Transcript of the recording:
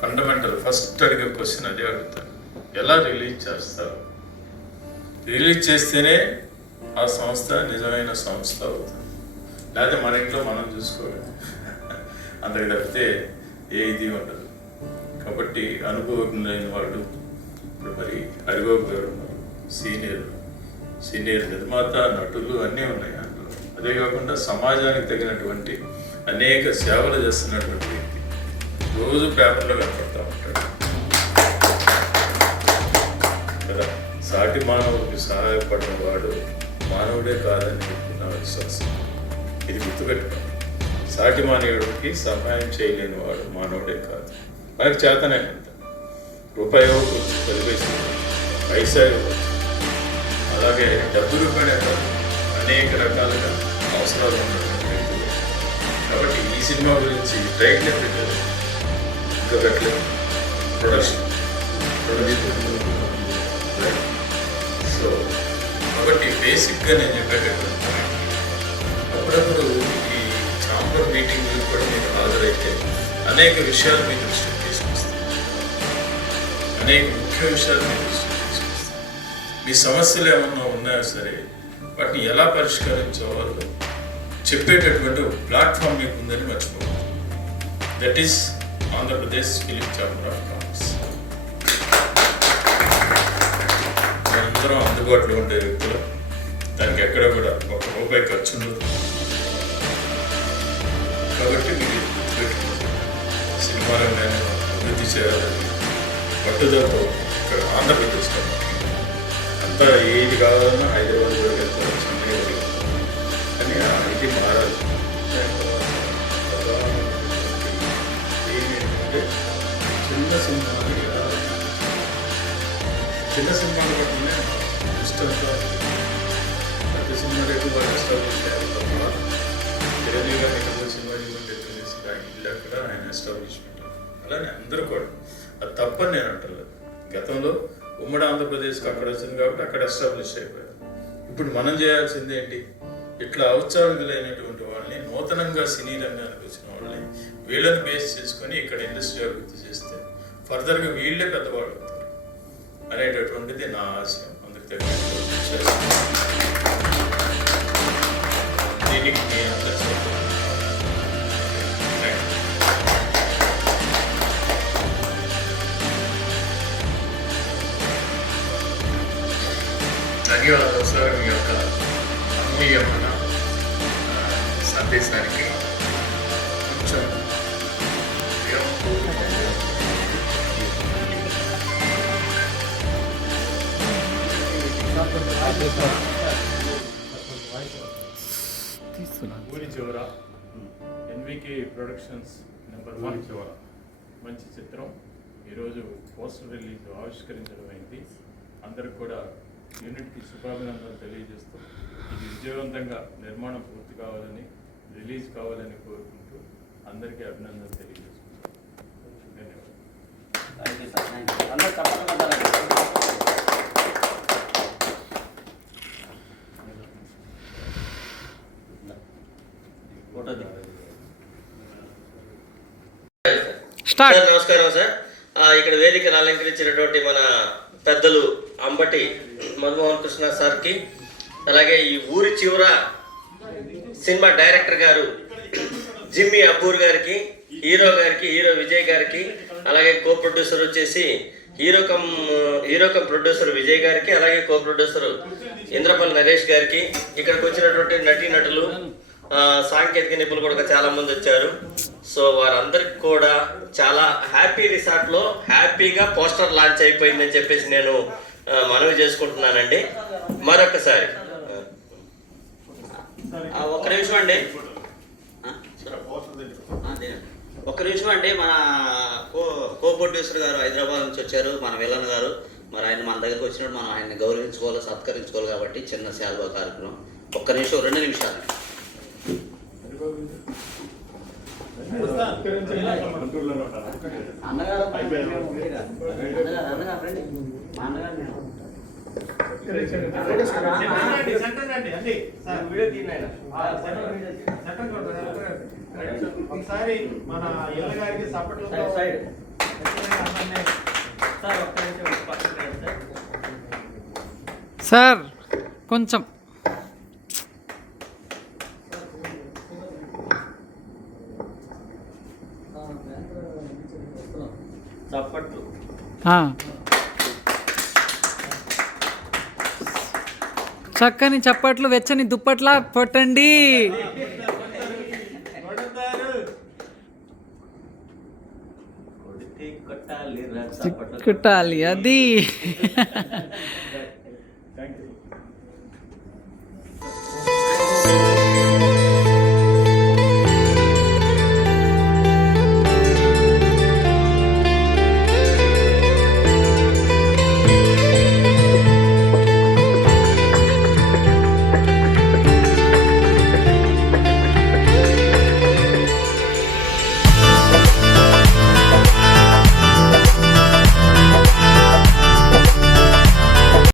Fundamental first అడిగే question అదే అడుగుతాను, ఎలా రిలీజ్ చేస్తారు? రిలీజ్ చేస్తేనే ఆ సంస్థ నిజమైన సంస్థ అవుతుంది, లేకపోతే మన ఇంట్లో మనం చూసుకోవాలి, అంతకు తప్పితే ఏ ఇది ఉండదు. కాబట్టి అనుభవజ్ఞులైన వాళ్ళు ఇప్పుడు మరి హరిబాబు గారు ఉన్నారు, సీనియర్ నిర్మాత, నటులు అన్నీ ఉన్నాయి అందులో. అదే కాకుండా సమాజానికి తగినటువంటి అనేక సేవలు చేస్తున్నటువంటి వ్యక్తి, రోజు పేపర్లో కనపడతా ఉంటాడు కదా. సాటి మానవుడికి సహాయపడిన వాడు మానవుడే కాదని నా విశ్వాసం. ఇది గుర్తుపెట్టుకోండి, సాటి మానవుడికి సహాయం చేయలేని వాడు మానవుడే కాదు. మనకు చేతనే ఎంత రూపాయి ఇవ్వవచ్చు, 10 పైసా ఇవ్వచ్చు, అలాగే డబ్బు రూపాయనే కాదు, అనేక రకాలుగా అవసరాలు ఉన్నటువంటి వ్యక్తులు. కాబట్టి ఈ సినిమా గురించి ట్రైలర్ పెట్టారు, ఇంకా పెట్టలేదు, ప్రొడక్షన్. సో కాబట్టి బేసిక్గా నేను చెప్పేటటువంటి అప్పుడప్పుడు ఈ ఛాంబర్ మీటింగ్లు కూడా మీరు హాజరైతే అనేక విషయాలు మీ దృష్టికి తీసుకొస్తాను, అనేక ముఖ్య విషయాలు మీ దృష్టికి తీసుకొస్తాను. మీ సమస్యలు ఏమన్నా ఉన్నాయో సరే వాటిని ఎలా పరిష్కరించవాలో చెప్పేటటువంటి ఒక ప్లాట్ఫామ్ మీకు ఉందని మర్చిపోవాలి. That is Andhra Pradesh film chamber of commerce. మనందరం అందుబాటులో ఉండే వ్యక్తులు, దానికి ఎక్కడ కూడా ₹1 ఖర్చు ఉండదు. కాబట్టి మీరు గుర్తుపెట్టుకోండి, సినిమా రంగాన్ని అభివృద్ధి చేయాలని పట్టుదలతో ఇక్కడ ఆంధ్రప్రదేశ్లో అంతా ఏది కావాలన్నా హైదరాబాద్ వెళ్తారు, చెన్నై వెళ్తారు, కానీ ఇది మారాలి. ఏంటంటే చిన్న సినిమాలు పట్టుకునే ఇష్టంతో పెద్ద సినిమా రేపు వాళ్ళు ఎస్టాబ్లిష్ అయ్యారు తప్ప చిరంజీవి గారిని ఇక్కడ సినిమా చేసి ఇల్లు అక్కడ ఆయన ఎస్టాబ్లిష్మెంట్. అలానే అందరూ కూడా అది తప్పని నేను అంటలేదు. గతంలో ఉమ్మడి ఆంధ్రప్రదేశ్కి అక్కడ వచ్చింది కాబట్టి అక్కడ ఎస్టాబ్లిష్ అయిపోయారు. ఇప్పుడు మనం చేయాల్సింది ఏంటి, ఇట్లా ఔత్సాహికులైనటువంటి వాళ్ళని, నూతనంగా సినీ రంగానికి వచ్చిన వాళ్ళని, వీళ్ళని బేస్ చేసుకొని ఇక్కడ ఇండస్ట్రీ అభివృద్ధి చేస్తే ఫర్దర్గా వీళ్ళే పెద్దవాళ్ళు అవుతారు అనేటటువంటిది నా ఆశయం. అందుకు దీనికి మీ అందరూ ధన్యవాదాలు సార్. మీ యొక్క అమూల్యమైన సందేశానికి కొంచెం ఊరి చివర ఎన్వికే ప్రొడక్షన్స్ #1 చివర మంచి చిత్రం ఈరోజు పోస్టర్ రిలీజ్ ఆవిష్కరించడం అయింది. అందరికి కూడా యూనిట్కి శుభాభినందనలు తెలియజేస్తూ ఇది విజయవంతంగా నిర్మాణం పూర్తి కావాలని, రిలీజ్ కావాలని కోరుకుంటూ అందరికీ అభినందనలు తెలియజేసుకుంటాం. ధన్యవాదాలు. నమస్కారం సార్. ఇక్కడ వేదికను అలంకరించినటువంటి మన పెద్దలు అంబటి మన్మోహన్ కృష్ణ సార్కి, అలాగే ఈ ఊరి చివర సినిమా డైరెక్టర్ గారు జిమ్మి అబ్బూర్ గారికి, హీరో విజయ్ గారికి, అలాగే కో ప్రొడ్యూసర్ వచ్చేసి హీరో కమ్ ప్రొడ్యూసర్ విజయ్ గారికి, అలాగే కో ప్రొడ్యూసర్ ఇంద్రపల్లి నరేష్ గారికి, ఇక్కడికి వచ్చినటువంటి నటీనటులు, సాంకేతిక నిపుణులు కూడా చాలా మంది వచ్చారు. సో వారందరికి కూడా చాలా హ్యాపీ. రిసార్ట్లో హ్యాపీగా పోస్టర్ లాంచ్ అయిపోయిందని చెప్పేసి నేను మనవి చేసుకుంటున్నానండి. మరొకసారి ఒక్క నిమిషం అండి, మన కో ప్రొడ్యూసర్ గారు హైదరాబాద్ నుంచి వచ్చారు, మన విలన్ గారు. మరి ఆయన మన దగ్గరకు వచ్చినప్పుడు మనం ఆయన్ని గౌరవించుకోవాలి, సత్కరించుకోవాలి. కాబట్టి చిన్న శాల్వా కార్యక్రమం. ఒక్క నిమిషం, 2 నిమిషాలు. ఒకసారి మన ఇళ్ళ గారికి సపోర్ట్ సార్ ఒక్క నిమిషం పక్కన రండి సార్. సార్ కొంచెం చప్పట్లు. ఆ. చక్కని చప్పట్లు వెచ్చని దుప్పట్లా కొట్టండి. కొడితే కొట్టాలి రా చప్పట్లు. కుట్టాలి అది.